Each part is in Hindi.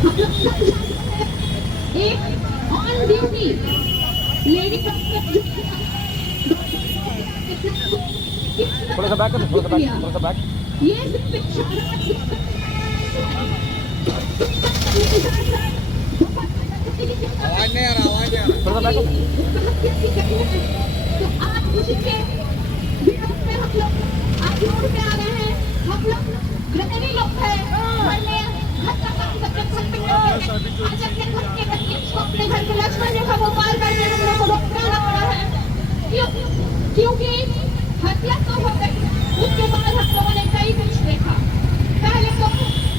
हम लोग एक ऑन ड्यूटी लेडी थोड़ा सा बैक कर, थोड़ा सा बैक। ये सिर्फ एक आवाज नहीं आ रहा, आवाज नहीं आ रहा। थोड़ा सा बैक कर। तो आज उसी के विरोध में हम लोग आज रोड पे आ रहे हैं। हम लोग गृहिणी लोग हैं, घर में घर का काम करके घर पे आज अपने घर के बच्चे को अपने घर के लक्ष्मण रेखा को पार करने हम लोग को रोकना पड़ा है। क्योंकि हत्या तो हो गई, उसके बाद हम लोगों ने कई कुछ देखा। पहले तो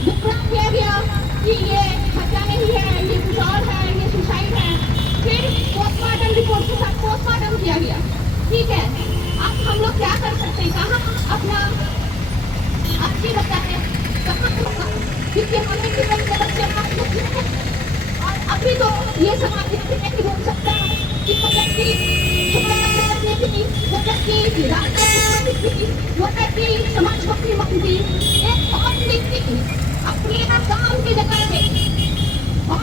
गुमराह किया गया कि ये हत्या नहीं है, ये कुछ और है, ये सुसाइड है। फिर पोस्टमार्टम रिपोर्ट के साथ पोस्टमार्टम किया गया। ठीक है, अब हम लोग क्या कर सकते हैं? कहाँ अपना अच्छी बताते हैं कहाँ, क्योंकि हमें की बच्चे और अभी तो ये समाज नहीं बोल सकता कि मतलब कि समाज को अपनी मांगती एक और व्यक्ति अपने काम की जगह पे और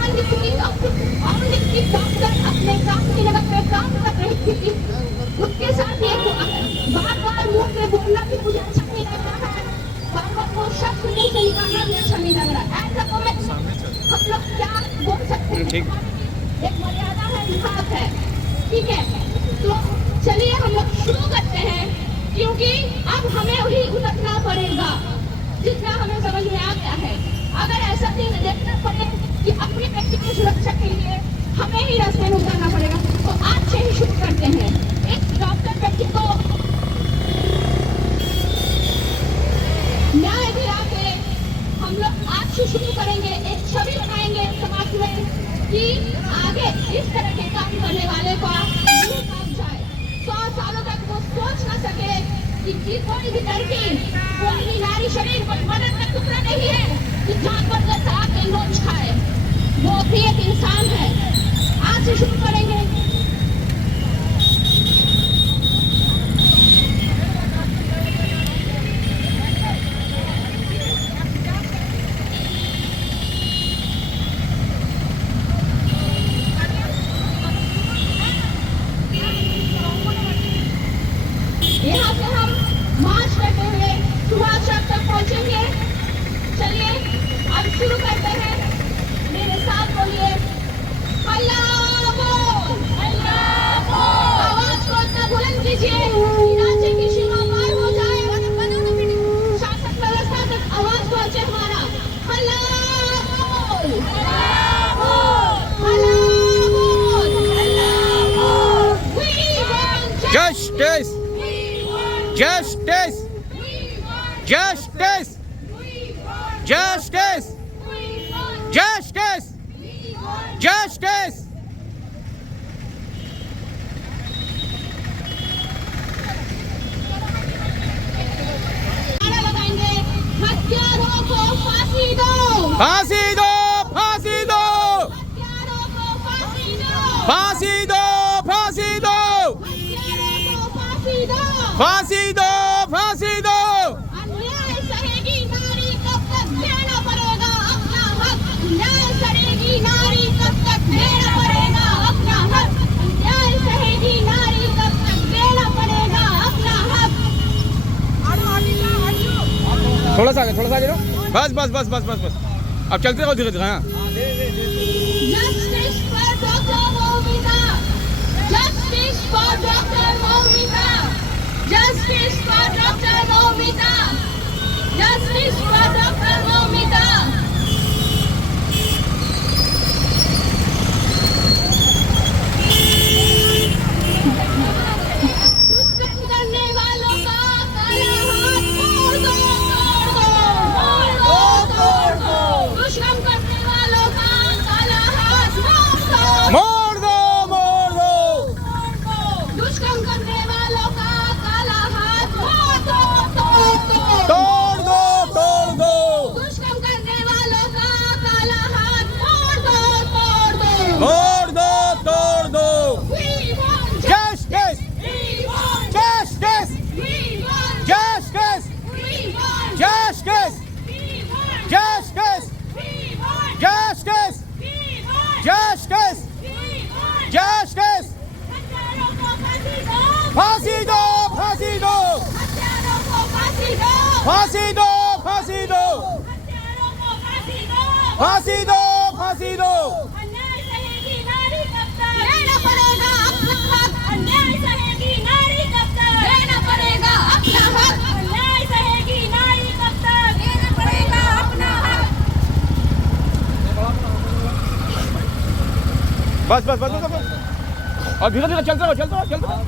डॉक्टर अपने काम की जगह पे काम कर रही थी। उसके साथ ये बार-बार मुंह पे बोलना भी मुझे अच्छा नहीं लग रहा है, बार-बार वो शब्द मुंह से निकालना भी अच्छा नहीं लग रहा है। ऐसा तो मैं हम लोग क्या बोल सकते हैं? एक मर्यादा है, विभाग है, ठीक है। तो चलिए हम लोग शुरू करते हैं, क्योंकि अब हमें वही उतरना पड़ेगा जितना हमें समझ में आ गया है। अगर ऐसा दिन देखना पड़े कि अपने व्यक्ति की सुरक्षा के लिए हमें ही रास्ते में उतरना पड़ेगा, तो आज से ही शुरू करते हैं। एक डॉक्टर व्यक्ति को न्याय दिला के हम लोग आज से शुरू करेंगे, एक छवि बनाएंगे समाज में कि आगे इस तरह के काम करने वाले को 100 सालों तक वो सोच न सके कि कोई भी लड़की, कोई भी नारी शरीर पर मदद का टुकड़ा नहीं है कि जानवर जैसा आके नोच खाए। वो भी एक इंसान है। आज से शुरू करेंगे। यहाँ से हम मार्च करते हुए सुभाष चौक तक पहुँचेंगे। चलिए अब शुरू करते हैं। मेरे साथ बोलिए, हल्ला बोल, आवाज को इतना बुलंद कीजिए कि राज्य की सीमा पार हो जाए, शासन व्यवस्था तक आवाज पहुँचे हमारा। हल्ला बोल, हल्ला बोल, Justice! Justice! Justice! Justice! Justice! Justice! नारा लगाएंगे, हत्यारों को फांसी दो, फांसी दो! फांसी दो! हत्यारों को फांसी दो, फांसी दो! फांसी दो! हत्यारों को फांसी दो। फांसी दो! फांसी दो! अन्याय सहेगी नारी, कब तक देना पड़ेगा अपना हक। न्याय सहेगी नारी, कब तक देना पड़ेगा अपना हक। न्याय सहेगी नारी, कब तक देना पड़ेगा अपना हक। थोड़ा सा आगे लो। बस बस बस बस बस बस। अब चलते रहो धीरे धीरे। हाँ, Justice for Dr. Moumita. Justice for Dr. Moumita. Justice for Dr. Moumita. Justice for Dr. Moumita. दुष्कर्म करने वालों का काला हाथ तोड़ दो, तोड़ दो। दुष्कर्म करने वालों का काला हाथ मोड़ दो, मोड़ दो! दुष्कर्म करने वालों का काला हाथ मोड़ दो, तोड़ दो! तोड़ दो! फांसी दो, फांसी दो। अन्याय सहेगी नारी कब तक? लेना पड़ेगा अपना हक, अन्याय सहेगी नारी कब तक? लेना पड़ेगा अपना हक, अन्याय सहेगी नारी कब तक? लेना पड़ेगा अपना हक। बस बस बस बस, और धीरे धीरे चलते रहो, चलते रहो, चलते रहो।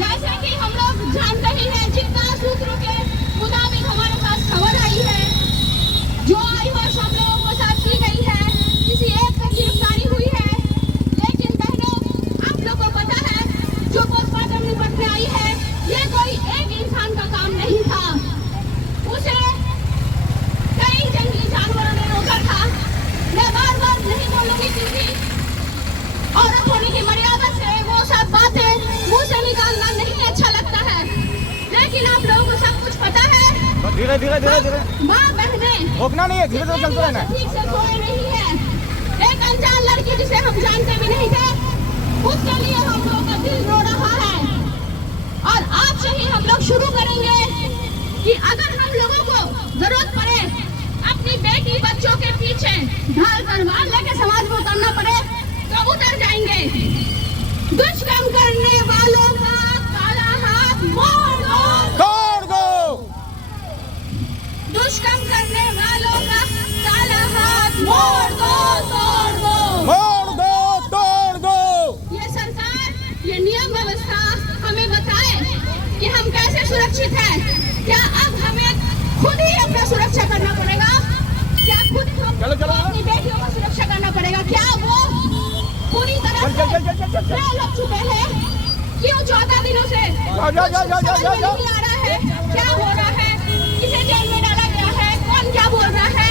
जैसे कि हम लोग जानते ही हैं, जितना सूत्रों के मुताबिक हमारे पास खबर आई है, जो आई है सब लोगों के साथ की गई है, किसी एक की गिरफ्तारी हुई है। लेकिन बहनों, आप लोगों को पता है, जो पोस्टमार्टम रिपोर्ट में आई है, ये कोई एक इंसान का काम नहीं था, उसे कई जंगली जानवरों ने रोका था। मैं बार बार नहीं बोलूंगी क्योंकि औरत होने की मर्यादा से वो सब बातें मुंह से निकालना नहीं अच्छा लगता है। लेकिन आप लोगों को सब कुछ पता है। बस धीरे धीरे धीरे धीरे, माँ बहने रोकना नहीं है, धीरे धीरे चलते रहना है। ठीक से सोए नहीं है। एक अनजान लड़की जिसे हम जानते भी नहीं थे, उसके लिए हम लोगों का दिल रो रहा है। और आज से ही हम लोग शुरू करेंगे कि अगर हम लोगों को जरूरत पड़े अपनी बेटी बच्चों के पीछे ढाल तलवार लेके समाज में उतरना पड़े तो उतर जाएंगे। दुष्कर्म करने वालों का काला हाथ मोड़ दो, तोड़ दो, दुष्कर्म करने वालों का काला हाथ मोड़ दो, तोड़ दो। मोड़ दो, तोड़ दो। ये सरकार, ये नियम व्यवस्था हमें बताए कि हम कैसे सुरक्षित हैं। क्या अब हमें खुद ही अपना सुरक्षा करना पड़ेगा? क्या खुद ही चलो, चलो, चलो। अपनी बेटियों को सुरक्षा करना पड़ेगा? क्या वो पूरी तरह चल, चल, चल, चल, चल, चल। फेल हो चुके हैं? क्यों 14 दिनों से जाओ, जाओ, जाओ, जाओ, जाओ, जाओ। नहीं आ रहा है? क्या हो रहा है? किसे जेल में डाला गया है? कौन क्या बोल रहा है?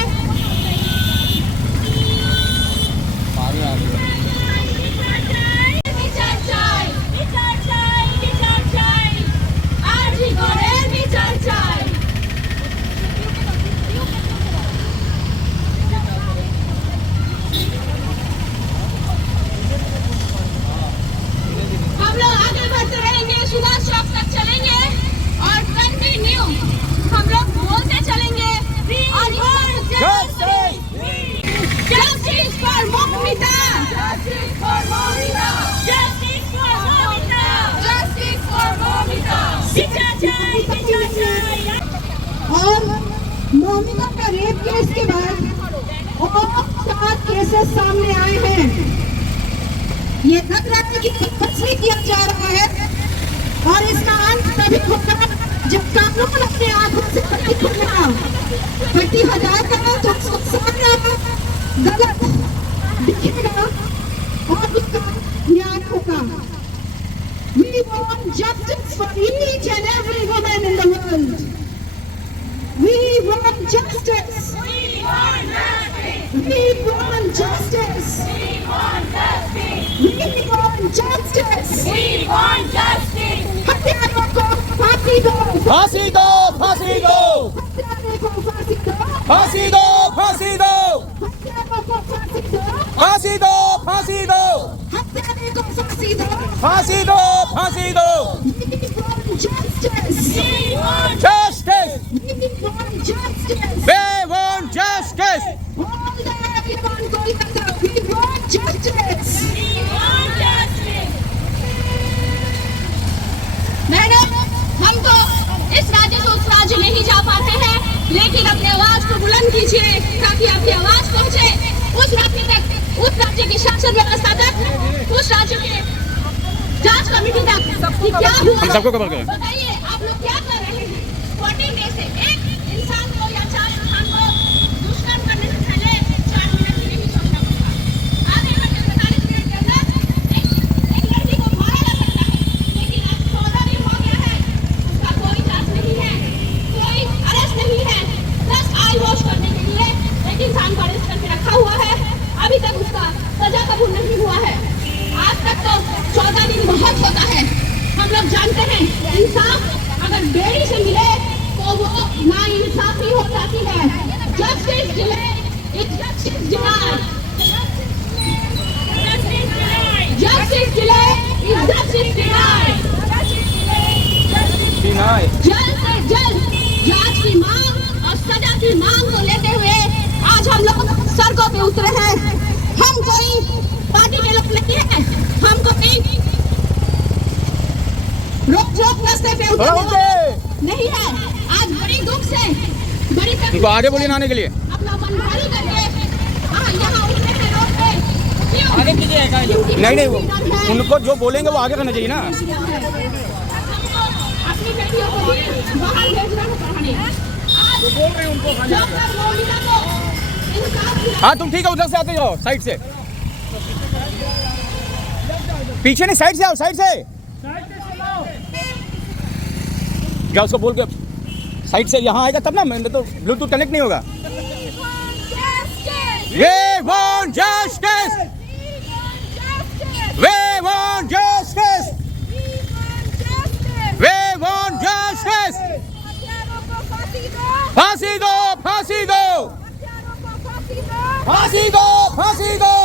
বিচার চাই, বিচার চাই, বিচার চাই। আরজি করের বিচার চাই। हम लोग आगे बढ़ते रहेंगे, सुभाष चौक तक चलेंगे और कंटिन्यू हम लोग बोलते चलेंगे। और justice for Moumita, justice for Moumita, Justice for Momita! Justice for Moumita. বিচার চাই, বিচার চাই। और मौमिता का रेप केस के बाद और 4 केसेस सामने आए हैं। ये लग रहा है कि फैसले किया जा रहा है और इसका अंत तभी होगा जब कानून अपने आंखों से पट्टी खुलेगा, पट्टी हटाएगा तो सारा गलत दिखेगा और उसका न्याय होगा। We want justice for each and every woman in the world. We want justice. We want justice. We want justice. हत्यारों को फांसी दो. फांसी दो, फांसी दो, हत्यारों को फांसी दो. फांसी दो, फांसी दो, हत्यारों को फांसी दो. फांसी दो, फांसी दो, हत्यारों को फांसी दो. फांसी दो, फांसी दो। We want justice. Justice, We want we want justice. justice. All the everyone going together. We want justice. बहनों, हम तो इस राज्य से उस राज्य नहीं जा पाते हैं, लेकिन अपनी आवाज को बुलंद कीजिए ताकि आपकी आवाज पहुंचे उस राज्य तक, उस राज्य की शासन व्यवस्था तक, उस राज्य के जांच कमेटी तक कि क्या हुआ। हम सबको कवर करें। बताइए आप लोग क्या कर रहे हैं? 14 डेज से एक इंसान को या 4 इंसान को दुष्कर्म करने से पहले 4 मिनट के लिए ही सोचना पड़ता। आधे घंटे 45 मिनट के अंदर एक लड़की को मारा जा सकता है, लेकिन आज 14 दिन हो गया है, उसका कोई जांच नहीं है, कोई अरेस्ट नहीं है। बस आई वॉश करने के लिए एक इंसान को अरेस्ट करके रखा हुआ है, अभी तक उसका सजा कबूल नहीं हुआ है। आज तक तो 14 दिन बहुत होता है। हम लोग जानते हैं इंसाफ अगर बेड़ी से मिले तो वो ना इंसाफी हो जाती है। Justice delay is justice denied, justice delay is justice denied. जल्द से जल्द जांच की मांग और सजा की मांग को लेते हुए आज हम लोग सर थोड़ा करने उठ वाला के। नहीं है। आज बड़ी दुख से बड़ी उनको आगे बोलिए नहाने के लिए। अपना मन भारी करके यहाँ उठते हैं रोड पे। क्यों? आगे कीजिएगा। क्योंकि नहीं नहीं हमें डर है। उनको जो बोलेंगे वो आगे करना चाहिए ना। अपनी बेटियों को भी बाहर भेजना है पढ़ाने। आज बोल रहे हैं उनको डॉक्टर मोनिका को इंसाफ दिलाया। हाँ तुम ठीक है, उधर से आते जाओ, साइड से। पीछे नहीं, साइड से आओ, साइड से क्या उसको बोल के साइड से यहाँ आएगा तब ना, मैं तो ब्लूटूथ कनेक्ट नहीं होगा। We want justice. We want justice. We want justice. फांसी दो, फांसी दो, फांसी दो, फांसी दो।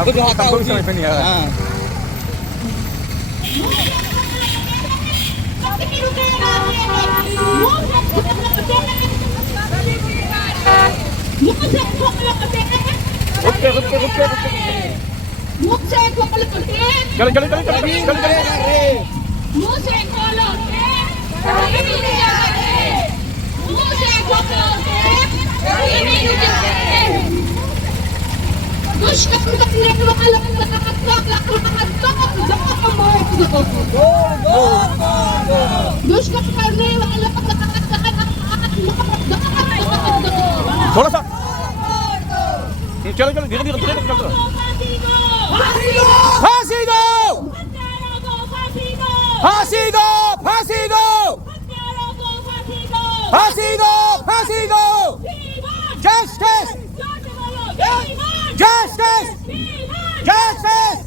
अब तुमको समझ में नहीं आ रहा। रुक के, रुक के, रुक के, रुक के। मुँह से खोल के चलो चलो चलो चलो चलो चलो। मुँह से खोलो के कहीं भी नहीं जाएंगे। मुँह से खोलो के कहीं भी नहीं जाएंगे। दुष्कर्म करने वालों दुष्कर्म करने वालों थोड़ा सा चलो चलो, धीरे धीरे धीरे चलो। फांसी दो, फांसी दो, फांसी दो, फांसी दो, फांसी दो। Justice, justice, justice,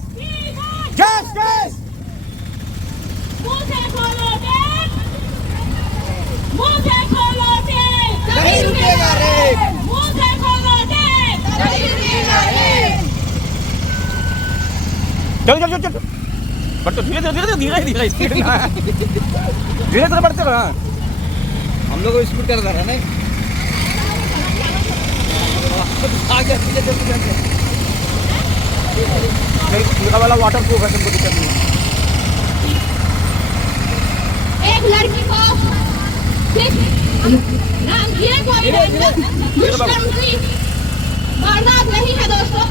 justice. नहीं रुकेगा रे। चलो चलो चलो, बट धीरे धीरे धीरे धीरे धीरे स्पीड ना, धीरे धीरे बढ़ते रहो। हम लोग स्कूट कर रहे हैं नहीं आगे पीछे जल्दी जल्दी। ये वाला वाटर प्रूफ है, तुमको दिक्कत नहीं है। एक लड़की को नाम ये कोई दुष्कर्म की वारदात नहीं है दोस्तों।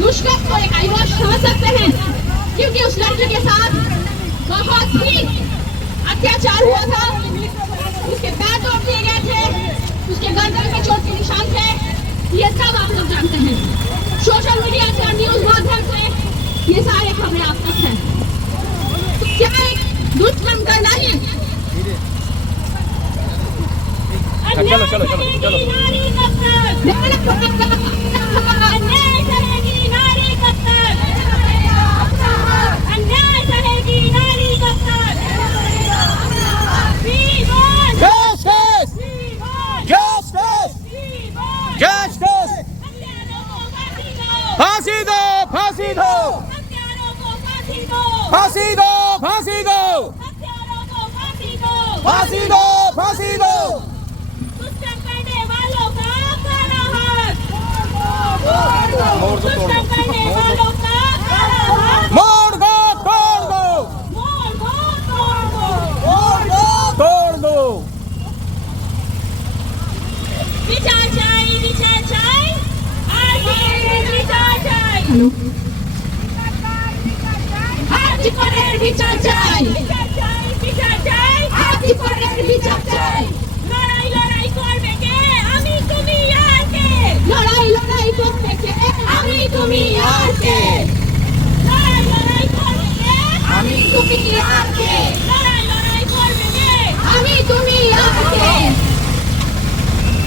दुष्कर्म को एक आयुष समझ सकते हैं, क्योंकि उस लड़की के साथ बहुत ही अत्याचार हुआ था। उसके पैर तोड़ दिए गए थे, उसके गर्दन में चोट के निशान थे। ये सब आप लोग जानते हैं। सोशल मीडिया से, न्यूज माध्यम से ये सारे खबरें आप तक हैं। तो क्या दुष्कर्म करना ही चलो चलो चलो चलो। Justice! Justice! Justice! फांसी दो, फांसी दो, फांसी दो, फांसी दो, फांसी दो, फांसी दो। मोड़ दो, मोड़ दो, तोड़ दो, तोड़ दो। লড়াই লড়াই করতে কে আমি তুমি আর কে আমি তুমি আর কে আমি তুমি আর কে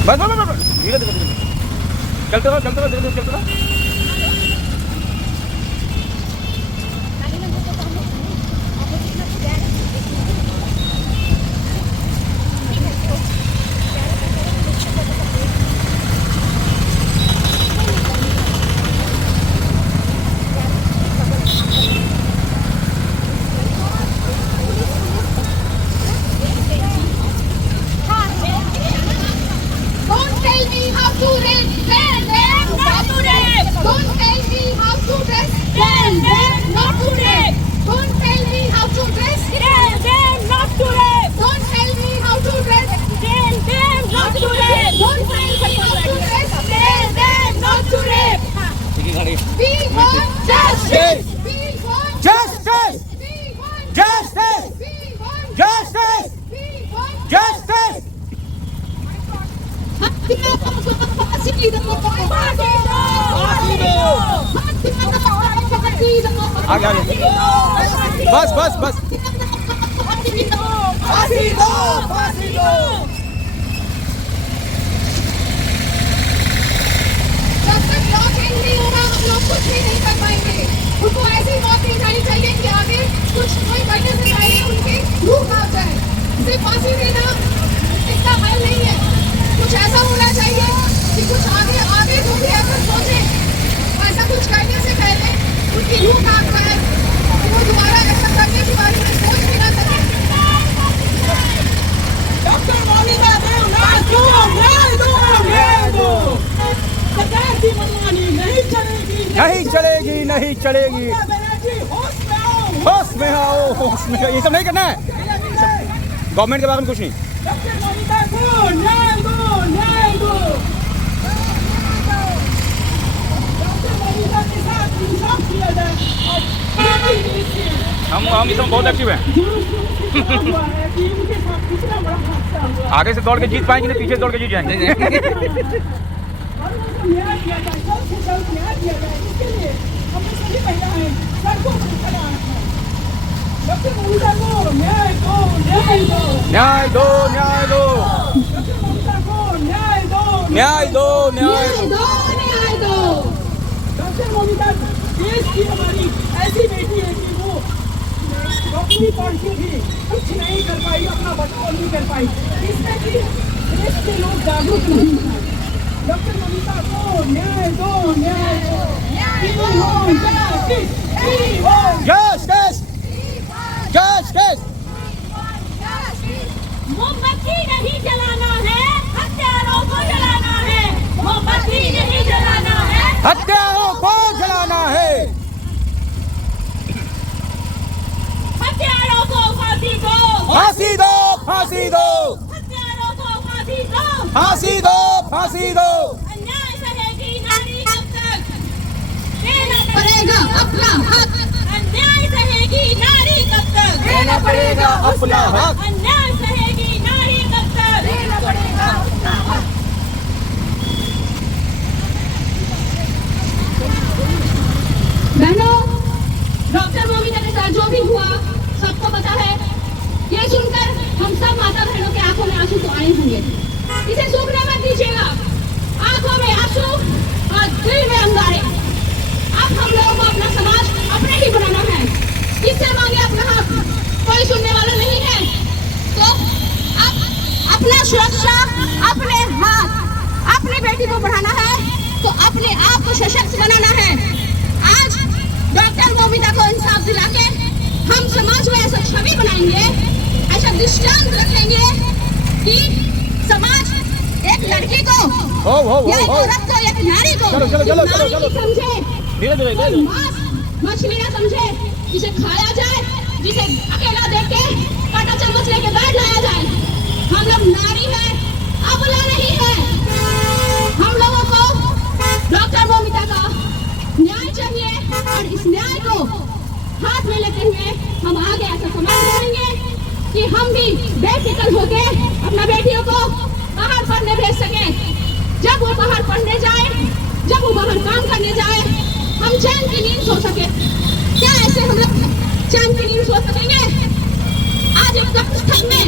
बस बस बस धीरे धीरे धीरे चलते रहो, चलते रहो, धीरे धीरे चलते रहो। Don't tell me how to rape. How to rape. आगे आगे बस बस बस फांसी दो फांसी दो फांसी दो जब तक लॉ चेंज नहीं होगा हम लोग कुछ भी नहीं कर पाएंगे। उनको ऐसी मौत दी जानी चाहिए कि आगे कुछ कोई करने से पहले उनकी रूह कांप जाए। सिर्फ फांसी देना इसका हल नहीं है। कुछ ऐसा होना चाहिए कि कुछ आगे आगे जो भी ऐसा सोचे, ऐसा कुछ करने से पहले उनकी रूह कांप जाए कि वो दोबारा ऐसा करने के बारे में सोच भी ना सके। डॉक्टर मोनिका देव न्याय दो न्याय दो न्याय दो। सरकार की मनमानी नहीं चलेगी नहीं चलेगी नहीं चलेगी। ममता बनर्जी होश में आओ होश में आओ होश में आओ। ये सब नहीं करना है गवर्नमेंट के बारे में कुछ नहीं। डॉक्टर मोनिका को न्याय दो न्याय दो। डॉक्टर मोनिका के साथ इंसाफ किया जाए और हम इस समय बहुत एक्टिव हैं। हुआ है कि इनके साथ कितना बड़ा हादसा हुआ। आगे से दौड़ के जीत पाएंगे ना पीछे से दौड़ के जीत जाएंगे। और उनको न्याय दिया जाए, जल्द से जल्द न्याय दिया जाए। इसके लिए हमने सभी महिलाएं सड़कों पर खड़ा है। डॉक्टर मोनिका को न्याय दो न्याय दो। न्याय दो न्याय दो डॉक्टर मोनिका को न्याय दो न्याय दो न्याय दो। न्याय दो। डॉक्टर मोनिका देश की हमारी ऐसी बेटी है कि वो डॉक्टरी पढ़ के भी कुछ नहीं कर पाई, अपना बचाव नहीं कर पाई। इसमें भी देश के लोग जागरूक नहीं हैं। डॉक्टर मोनिका को न्याय दो न्याय दो। Justice justice. मोमबत्ती नहीं जलाना है, हत्यारों को जलाना है। मोमबत्ती नहीं जलाना है, हत्यारों को जलाना है। हत्यारों को फांसी दो, फांसी दो फांसी दो हत्यारों को फांसी दो। फांसी दो फांसी दो। अन्याय सहेगी नारी कब तक? देना पड़ेगा अपना हक। अन्याय सहेगी नारी कब तक? देना पड़ेगा अपना हक। अन्याय सहेगी नारी कब तक? देना पड़ेगा अपना हक। बहनों, डॉक्टर मोमिता के साथ जो भी हुआ सबको पता है। ये सुनकर हम सब माता बहनों के आंखों में आंसू तो आए होंगे। इसे सूखने मत दीजिएगा। आंखों में आंसू और दिल में अंगारे। अब हम लोगों को अपना समाज अपने ही बनाना है। किससे मांगे अपना हक? कोई सुनने वाला नहीं है। तो अब अपना सुरक्षा अपने हाथ। अपनी बेटी को बढ़ाना है तो अपने आप को सशक्त बनाना है। आज डॉक्टर मोमिता को इंसाफ दिला के हम समाज में ऐसा छवि बनाएंगे, ऐसा दृष्टांत रखेंगे कि समाज एक लड़की को हो या एक औरत को, एक नारी को चलो, चलो, चलो, नारी चलो, चलो। ही समझे, धीरे धीरे कोई मांस मछली ना समझे, जिसे खाया जाए, जिसे अकेला देख के कांटा चम्मच लेके बैठ लाया जाए। हम लोग नारी है, अबला नहीं है। हम लोगों को डॉक्टर मोमिता का न्याय चाहिए और इस न्याय को हाथ में लेते हुए हम आगे ऐसा समाज बनाएंगे कि हम भी बेफिक्र होके अपना बेटियों को बाहर पढ़ने भेज सके। जब वो बाहर पढ़ने जाए, जब वो बाहर काम करने जाए, हम चैन की नींद सो सके। क्या ऐसे हम लोग चैन की नींद सो सकेंगे? आज एक पुस्तक में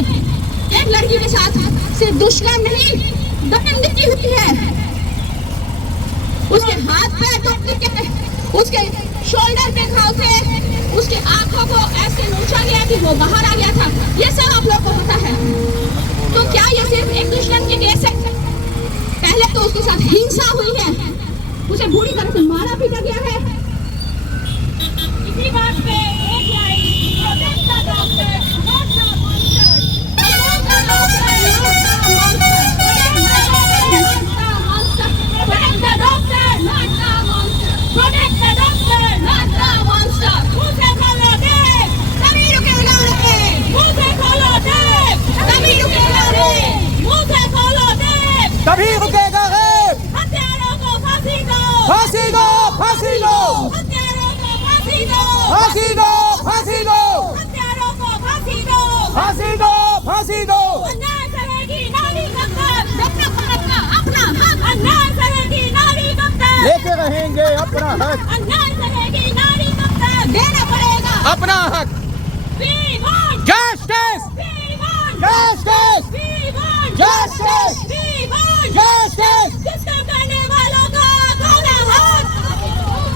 एक लड़की के साथ सिर्फ दुष्कर्म नहीं, दमननीति हुई है। उसके हाथ पैर टूट के, उसके शोल्डर पे घाव थे, उसके आंखों को ऐसे नोचा गया कि वो बाहर आ गया था। ये सब आप लोग को पता है। तो क्या ये सिर्फ एक दुश्मन के केस है? पहले तो उसके साथ हिंसा हुई है, उसे बुरी तरह से मारा पीटा गया है। इसी बात पे एक line, protect the doctor, not the monster. Protect the doctor, not the monster. Protect the doctor, not the monster. Protect the doctor, not the monster. मुंह से खोलो देख, तभी रुकेगा रे। मुंह से खोलो देख, तभी रुकेगा रे। मुंह से खोलो देख, तभी रुकेगा रे। हत्यारों को फांसी दो। फांसी दो फांसी दो हत्यारों को फांसी दो। फांसी दो फांसी दो हत्यारों को फांसी दो। फांसी दो फांसी दो। अन्याय करेगी नारी कब तक? अपना हक। अन्याय करेगी नारी कब तक? लेके रहेंगे अपना हक। अन्याय करेगी नारी कब तक? देना अपना हक। We want justice justice justice justice. दुष्कर्म करने वालों का काला हाथ,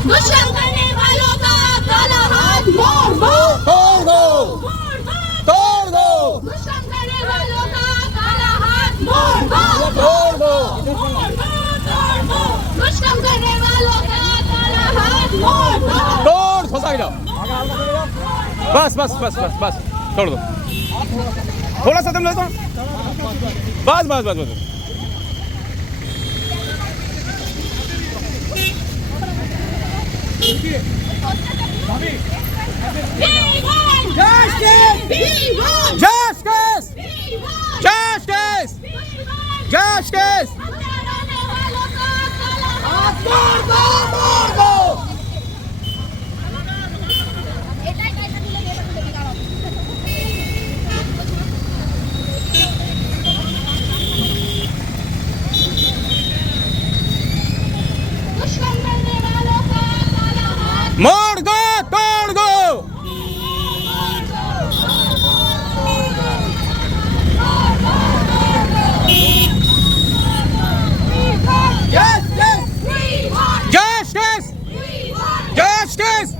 दुष्कर्म करने वालों का काला हाथ मोड़ दो, तोड़ दो मोड़ दो, तोड़ दो दुष्कर्म करने वालों का काला हाथ मोड़ दो, तोड़ दो। मोड़ दो, तोड़ दो, दुष्कर्म करने वालों का काला हाथ मोड़ दो, तोड़ फंसा जाओ। बस बस बस बस बस छोड़ दो। थोड़ा सा दम ले दो। बस बस बस बस। We want Justice! We want Justice! We want Justice! We want Justice! हत्यारों वालों का काला हाथ मोड़ दो, मोड़ दो। दुष्कर्म करने वालों का काला हाथ मोड़ दो तोड़ दो। Justice! Justice! Justice!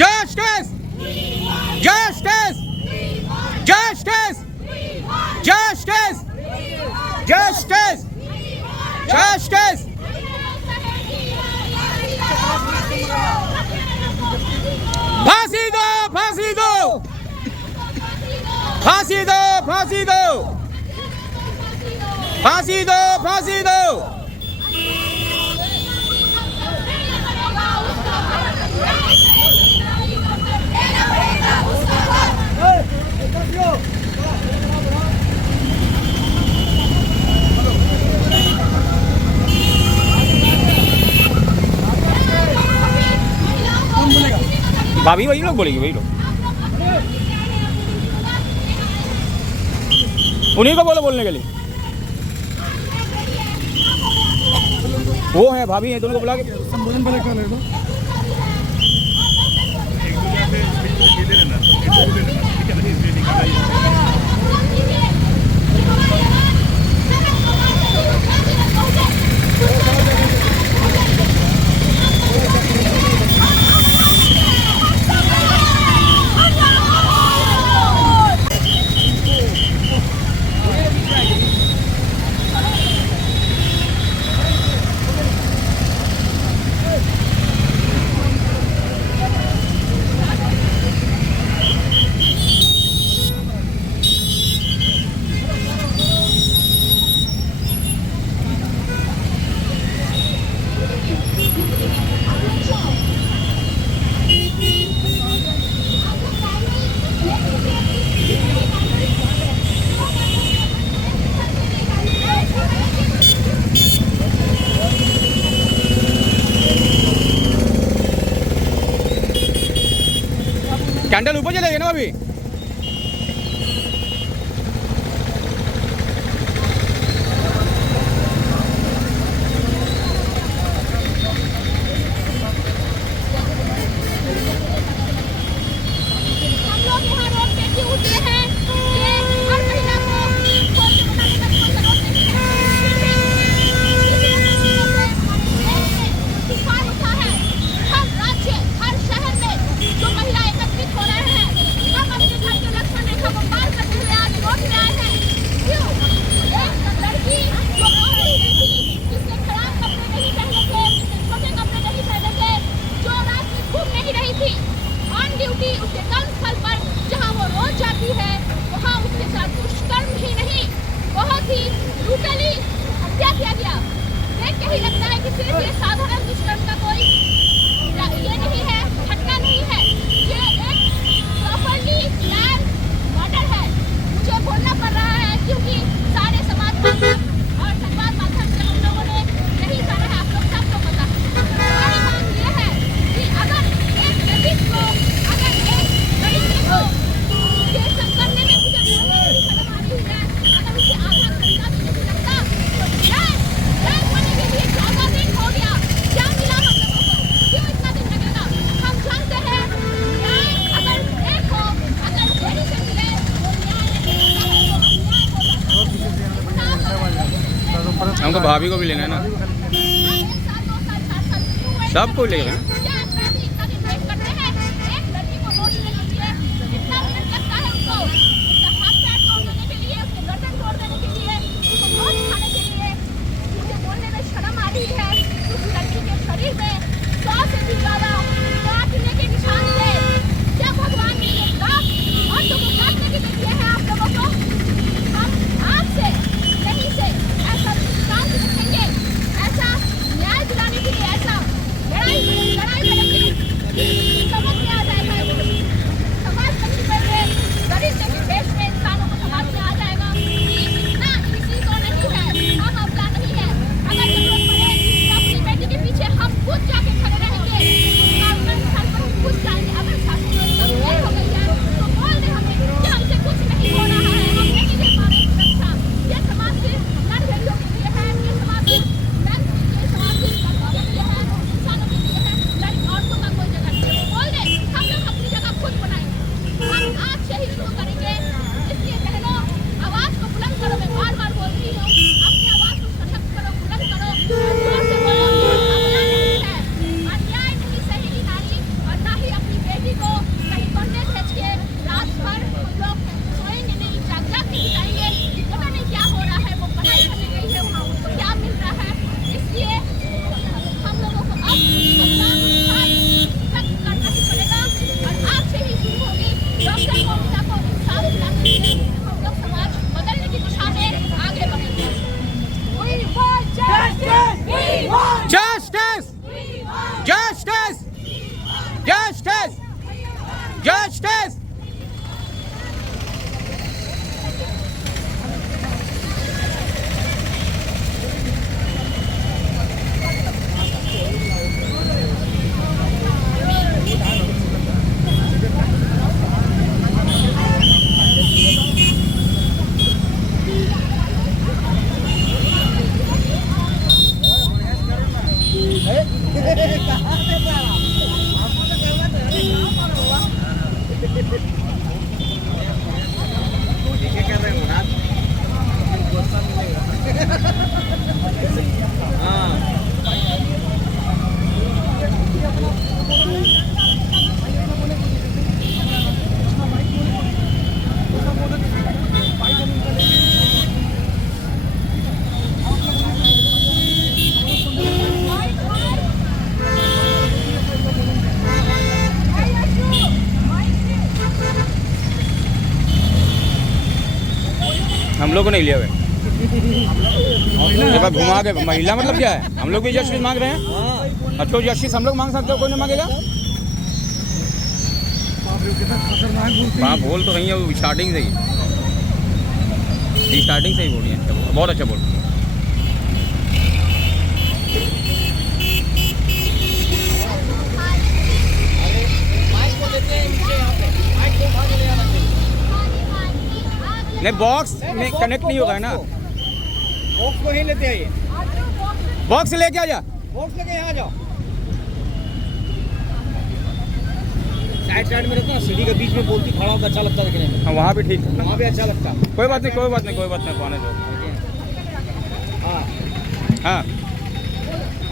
Justice! Justice! Justice! Justice! Justice! Justice! फांसी दो फांसी दो फांसी दो फांसी दो फांसी दो फांसी दो। भाभी वही लोग बोलेंगे, वही लोग। उन्हीं को बोलो बोलने के लिए। वो है भाभी है, दोनों को बुला के संबोधन पहले कर ले दो। कैंडल ऊपर चलेगा ना अभी। हम लोग यहाँ रोड पे क्यों उतरे हैं? ये हर महिला को खोल के बताने का कोई जरूरत नहीं है। तूफान उठा है। हर राज्य, हर शहर में जो महिला एकत्रित हो रहे हैं, हम अपने घर के लक्ष्मण रेखा को पार करते हुए आज रोड पे आए हैं। क्यों? एक लड़की जो और नहीं थी, जिसने खराब कपड़े नहीं पहने थे, छोटे कपड़े नहीं पहने थे, जो रात में घूम नहीं रही थी, ऑन ड्यूटी उसके कर्मस्थल पर जहां वो रोज जाती है, वहां उसके साथ दुष्कर्म ही नहीं, बहुत ही ब्रूटली हत्या किया गया। देख के ही लगता है कि सिर्फ ये साधारण दुष्कर्म का कोई ये नहीं है, झटका नहीं है, ये एक प्रॉपर्ली प्लान मर्डर है। मुझे बोलना पड़ रहा है क्योंकि सारे समाज माध्यम और संवाद माध्यम से हम लोगों ने यही कहा है, आप लोग सबको पता है। हमारी मांग ये है कि अगर एक लेडीज को, अगर एक लड़की को ये सब करने में मुझे शर्म आ रही है, अगर उसे आधा घंटा भी नहीं लगता तो जय जय होने के लिए 14 दिन हो गया। हमको भाभी को भी लेना है ना, सबको लेगा ना। Justice! हम लोग को नहीं लिया हुआ जब घुमा के महिला मतलब क्या है, हम लोग भी जस्टिस मांग रहे हैं। अच्छा जस्टिस हम लोग मांग सकते हो, कोई नहीं मांगेगा। हाँ बोल तो रही है वो स्टार्टिंग से ही बोल रही है। अच्छा बहुत अच्छा बोल रही है। नहीं बॉक्स में कनेक्ट नहीं होगा ना, बॉक्स को ही लेते आइए, बॉक्स लेके आ जा, बॉक्स लेके यहाँ जाओ। साइड में रहता है, सीढ़ी के बीच में बोलती खड़ा होता, अच्छा लगता है देखने में। हाँ वहाँ भी ठीक, वहाँ भी अच्छा लगता है। कोई बात नहीं पाने दो। हाँ हाँ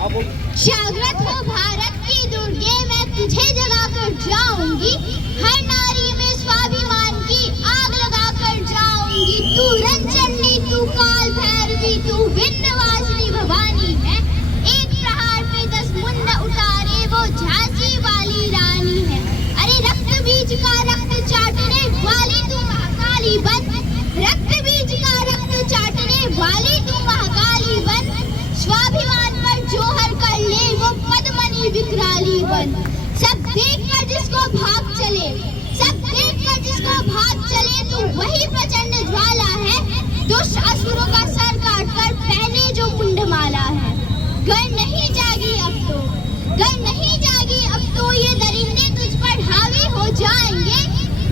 आप बोल। जागृत हो भारत की दुर्गे, मैं तुझे जगा कर जाऊंगी, हर नारी में स्वाभिमान की आग लगा कर जाऊंगी। तू रंजनी, तू काल भैरवी, तू विंध्यवासिनी भवानी है। एक प्रहार पे 10 मुंड उतारे वो झांसी वाली रानी है। अरे रक्त बीज का रक्त चाटने वाली तू महाकाली बन, रक्त बीज का रक्त चाटने वाली तू महाकाली बन। स्वाभिमान पर जोहर कर ले वो पद्मनी विकराली बन। सब देख कर जिसको भाग चले, सब देख कर जिसको भाग चले, तू वही प्रचंड ज्वाला है। दुष्ट असुरों का सर काट कर पहने जो मुंडमाला है। गर नहीं जागी अब तो, गर नहीं जागी अब तो, ये दरिंदे तुझ पर हावी हो जाएंगे।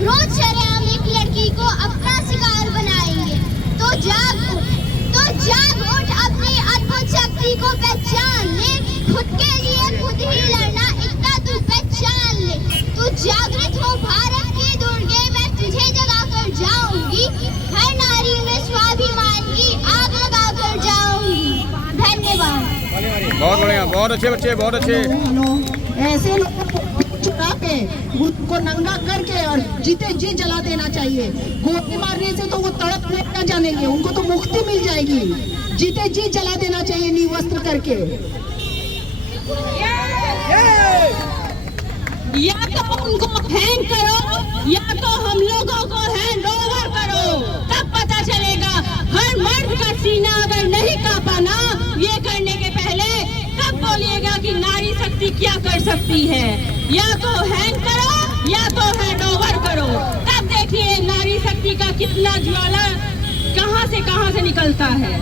रोज शरेआम एक लड़की को अपना शिकार बनाएंगे। तो जाग उठ, तो जाग उठ, अपनी अद्भुत शक्ति को पहचान ले। खुद के लिए खुद ही लड़ना इतना तू पहचान ले। तू जागृत हो भारत की दुर्गे, मैं तुझे जगा कर जाऊंगी, बहुत अच्छे बच्चे, बहुत अच्छे। ऐसे लोगों को चुरा के उनको नंगा करके और जीते जी जला देना चाहिए। गोली मारने से तो वो तड़प न जानेंगे, उनको तो मुक्ति मिल जाएगी। जीते जी जला देना चाहिए निर्वस्त्र करके। या तो उनको हैंग करो या तो हम लोगों को हैंड ओवर करो, तब पता चलेगा। हर मर्द का सीना अगर नहीं कांपा ना ये करने के पहले, तब बोलिएगा कि नारी शक्ति क्या कर सकती है। या तो हैंग करो या तो हैंड ओवर करो, तब देखिए नारी शक्ति का कितना ज्वाला कहां से निकलता है।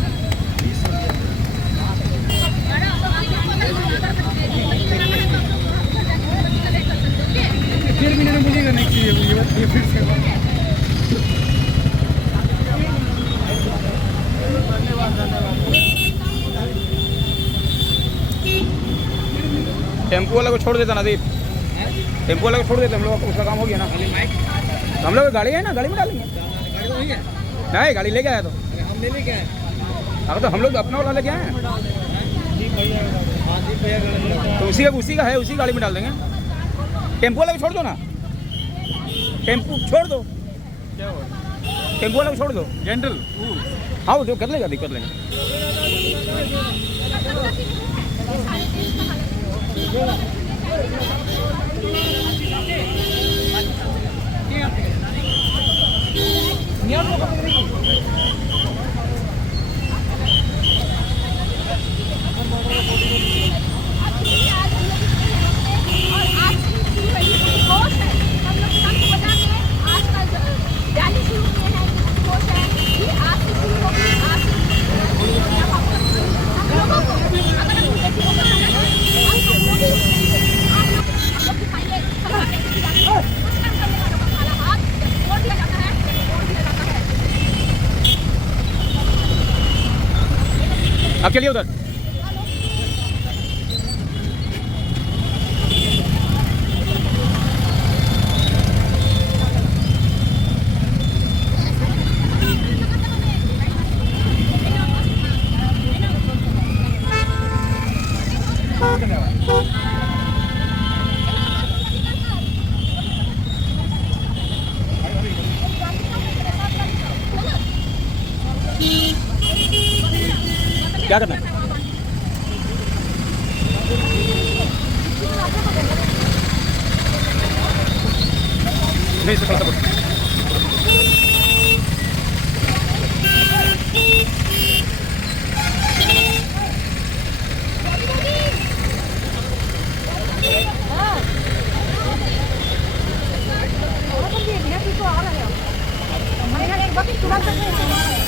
फिर भी मुझे नहीं चाहिए ये फिर से टेम्पो वाला को छोड़ देता नदीप, टेम्पो वाला को छोड़ देते हम लोग, उसका काम हो गया ना। हम लोग गाड़ी है ना, गाड़ी में डालेंगे। नहीं गाड़ी लेके आया तो हम ले लेके आए। अगर तो हम लोग अपना वाला लेके आए हैं तो उसी का है, उसी गाड़ी में डाल देंगे। टेम्पो वाला को छोड़ दो ना, टेम्पो छोड़ दो, टेम्पो वाला को छोड़ दो। जनरल हाँ वो जो कर लेगा दिक्कत लेंगे। अब चलिए उधर। क्या करना है? नहीं से थोड़ा सा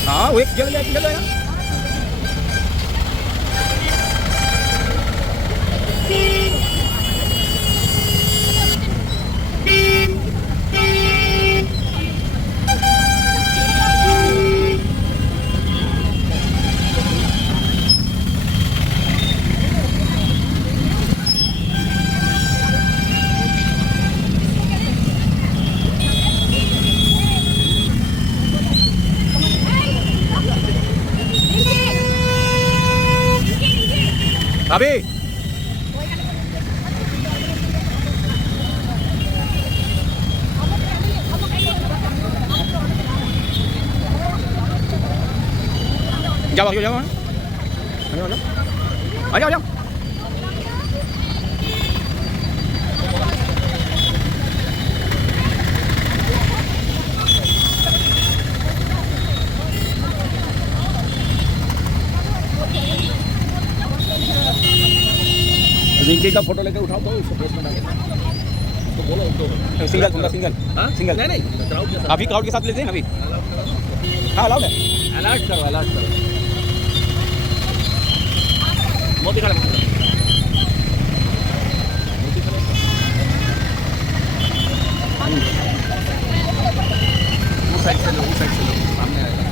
हाँ वो एक जल जाएगा। अभी जाओ जाओ जाओ आ जाओ जाओ। रिंकी का फोटो लेकर उठाओ तो उसको फेस में डालो तो बोलो सिंगल होगा सिंगल हाँ सिंगल नहीं क्राउड के साथ अभी क्राउड के साथ लेते हैं अभी हाँ अलाउड है अलर्ट करो मोदी खड़ा वो साइड से लो सामने आएगा।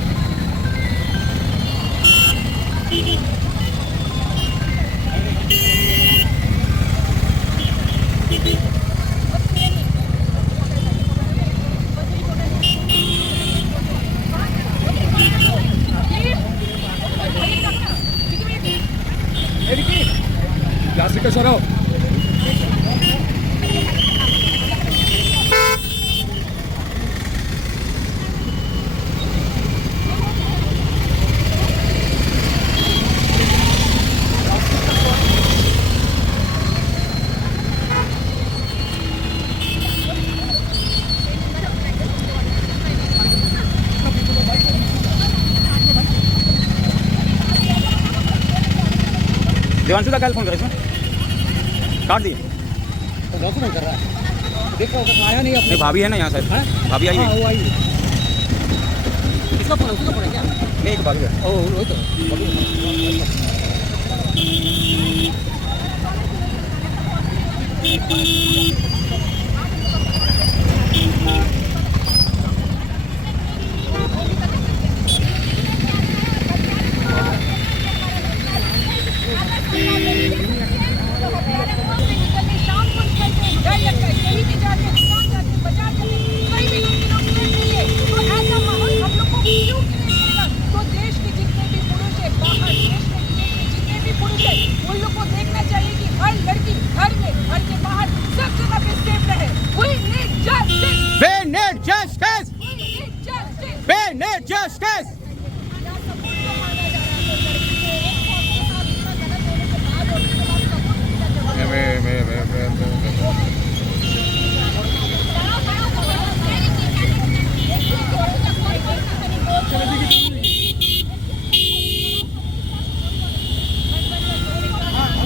कैसे रहो? देवांशु का कल फोन करे इसमें काट दिए। तो बहुत नहीं कर रहा है, देख रहा होगा आया नहीं नहीं अपने। भाभी है ना यहाँ शायद, हाँ? भाभी आई हाँ, है। वो आई है। किसका फोन है? उसका फोन है क्या? नहीं एक भाभी है। ओह वही तो शाम को निकलते हैं, डर लगता है, कहीं भी जाते हैं, दुकान जाते हैं, बाजार जाते हैं, कहीं भी लोग मिलेंगे। तो ऐसा माहौल हम लोग को क्यों क्रिएट करेगा? तो देश के जितने भी पुरुष है, बाहर देश में विदेश में जितने भी पुरुष है, उन लोग को देखना चाहिए कि हर लड़की घर में, घर के बाहर सब जगह पे सेफ रहे। We need justice. We need justice. We need justice. We need justice. क्या सपोर्ट को माना जा रहा है? लड़की को एक मौत के साथ इतना गलत होने के बाद और उसके बाद सपोर्ट नहीं करते।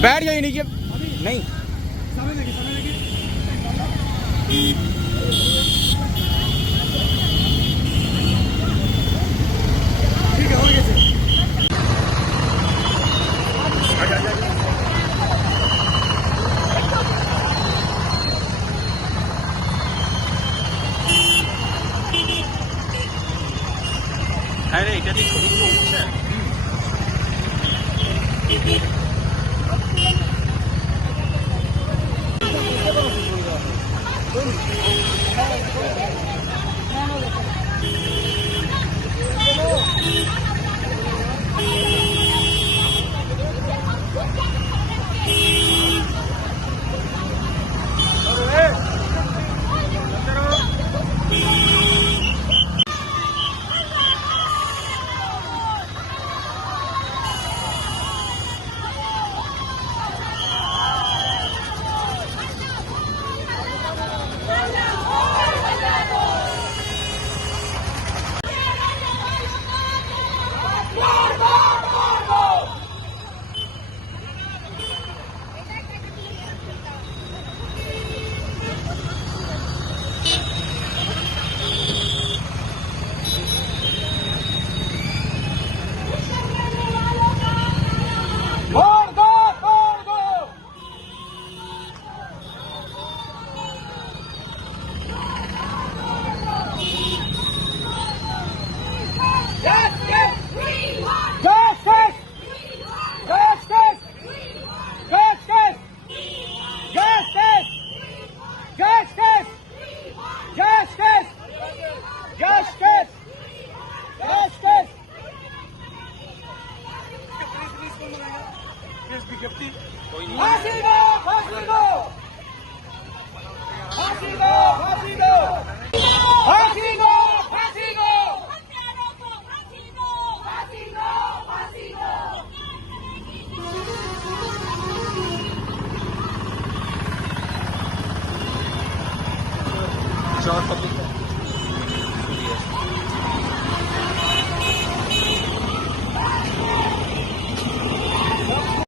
बैठ जाइए नीचे। नहीं अरे इधर फांसी दो, फांसी दो, फांसी दो, फांसी दो, फांसी दो, फांसी दो, हत्यारों को फांसी दो, फांसी दो, फांसी दो। Short public